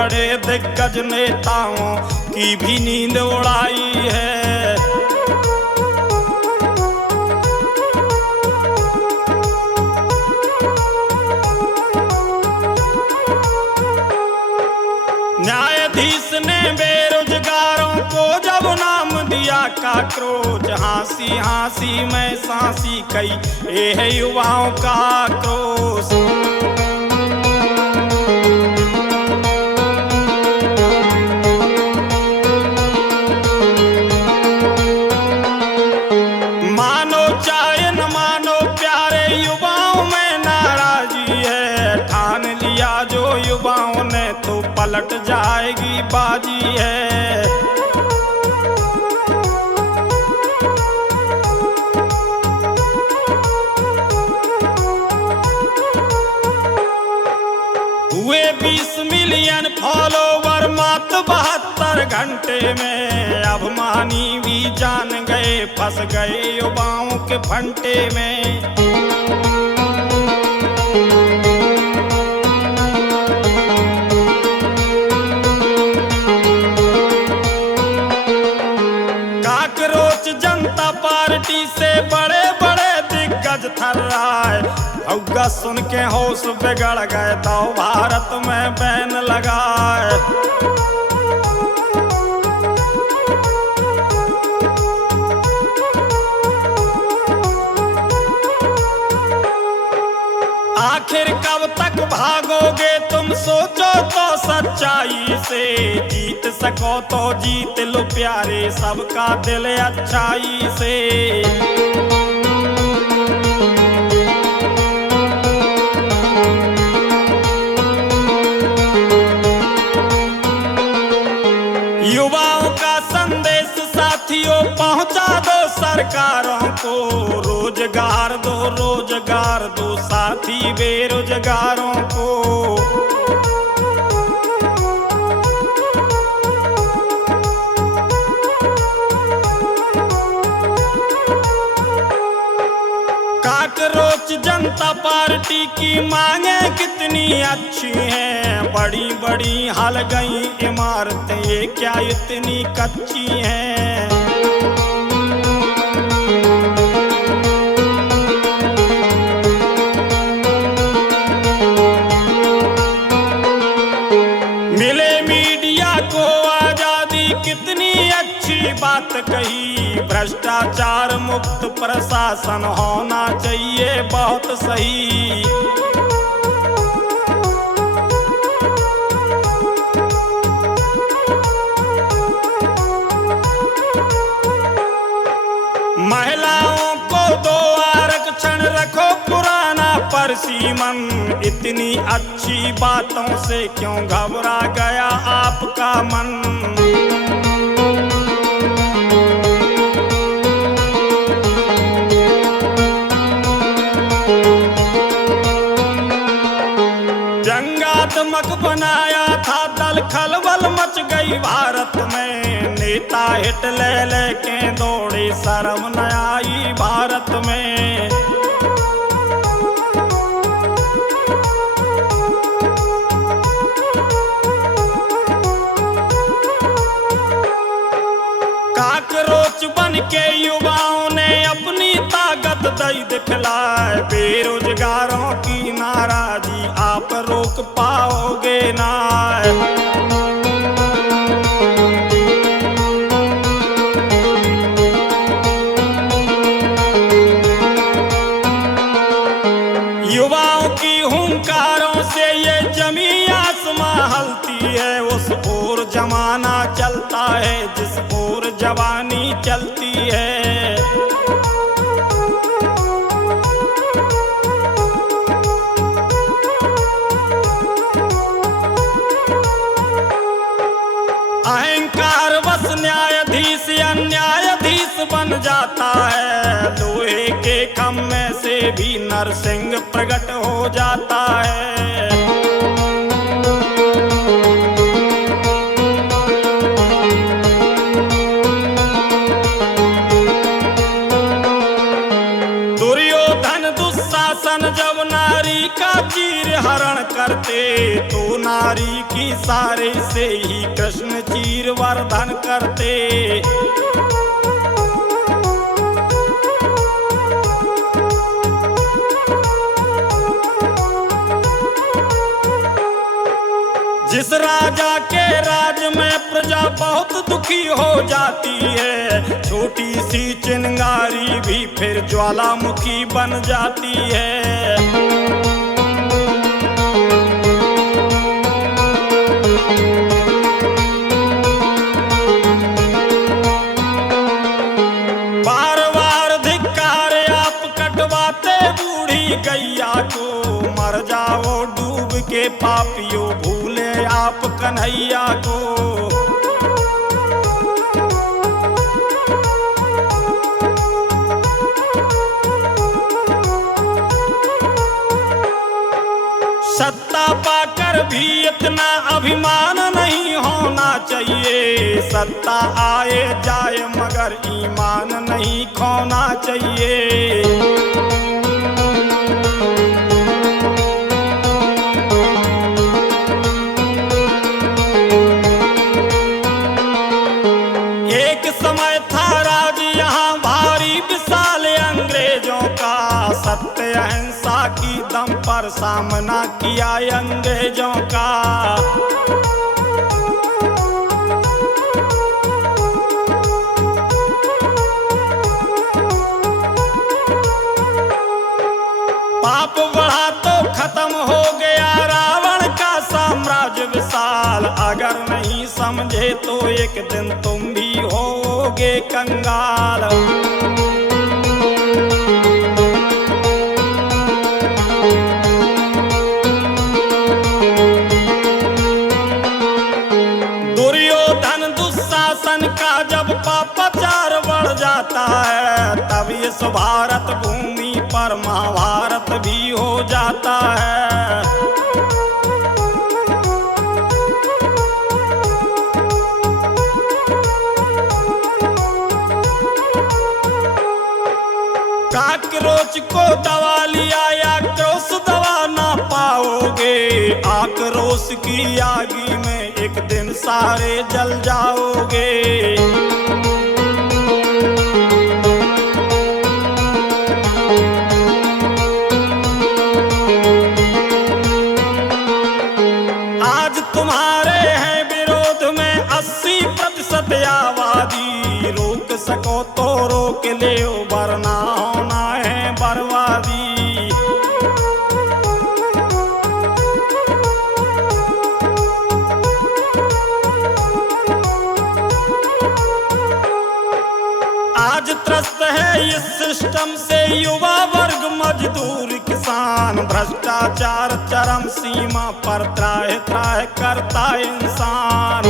बड़े दिग्गज नेताओं की भी नींद उड़ाई है। न्यायाधीश ने बेरोजगारों को जब नाम दिया काक्रोच, हाँसी हाँसी में सांसी कई ये है युवाओं का आक्रोश। मानो चाहे न मानो प्यारे युवाओं में नाराजी है, ठान लिया जो युवाओं ने तो पलट जाएगी बाजी है। हुए 20 मिलियन फॉलोवर मात्र 72 घंटे में, अभिमानी भी जान गए फंस गए युवाओं के फंटे में। काकरोच जनता पार्टी से बड़े बड़े दिग्गज थर्राए, औगा सुन के होश बिगड़ गए तो भारत में बैन लगाए। आखिर कब तक भागोगे तुम सोचो तो सच्चाई से, जीत सको तो जीत लो प्यारे सबका दिल अच्छाई से। युवाओं का संदेश साथियों पहुंचा दो सरकारों को, रोजगार दो साथी बेरोजगारों को। काकरोच जनता पार्टी की मांगे कितनी अच्छी हैं, बड़ी बड़ी हल गई इमारतें ये क्या इतनी कच्ची हैं। मिले मीडिया को आजादी कितनी अच्छी बात कही, भ्रष्टाचार मुक्त प्रशासन होना चाहिए बहुत सही। महिलाओं को दो आरक्षण रखो पुराना परसीमन, इतनी अच्छी बातों से क्यों घबरा गया आपका मन। दंगात्मक बनाया था दल, खलबल मच गई भारत में, नेता हिट ले लेके दौड़े शर्म न आई भारत में। काकरोच बन के युवाओं ने अपनी ताकत दई दिखलाए, बेरोजगारों की नाराजी आप रोक पाओगे ना। युवाओं की हुंकारों से ये जमीन आसमां हलती है, उस ओर जमाना चलता है जिस ओर जवानी चलती है। अहंकार बस न्यायाधीश या न्यायाधीश बन जाता है, लोहे के खम्भे से भी नरसिंह प्रकट हो जाता है। दुर्योधन दुशासन जब नारी का चीर हरण करते तो ना नारी की सारे से ही कृष्ण चीर वर्धन करते। जिस राजा के राज में प्रजा बहुत दुखी हो जाती है, छोटी सी चिंगारी भी फिर ज्वालामुखी बन जाती है। बार बार धिक्कार आप कटवाते बूढ़ी गैया को, मर जाओ डूब के पापियों भूले आप कन्हैया को। सत्ता पाकर भी इतना अभिमान नहीं होना चाहिए, सत्ता आए जाए मगर ईमान नहीं खोना चाहिए। समय था राज यहाँ भारी विशाल अंग्रेजों का, सत्य अहिंसा की दम पर सामना किया अंग्रेजों का। पाप बढ़ा तो खत्म हो गया रावण का साम्राज्य विशाल, अगर नहीं समझे तो एक दिन तुम भी होगे कंगाल। दुर्योधन दुशासन का जब पापाचार बढ़ जाता है, तब इस भारत भूमि पर महाभारत भी हो जाता है। काकरोच को दवा लिया या क्रोस दवा ना पाओगे, आक्रोश की आगी में एक दिन सारे जल जाओगे। आज तुम्हारे हैं विरोध में 80% आबादी, रोक सको तो रोक ले वरना होना है बर्बादी। आज त्रस्त है इस सिस्टम से युवा वर्ग मजदूर किसान, भ्रष्टाचार चरम सीमा पर त्राह त्राह करता इंसान।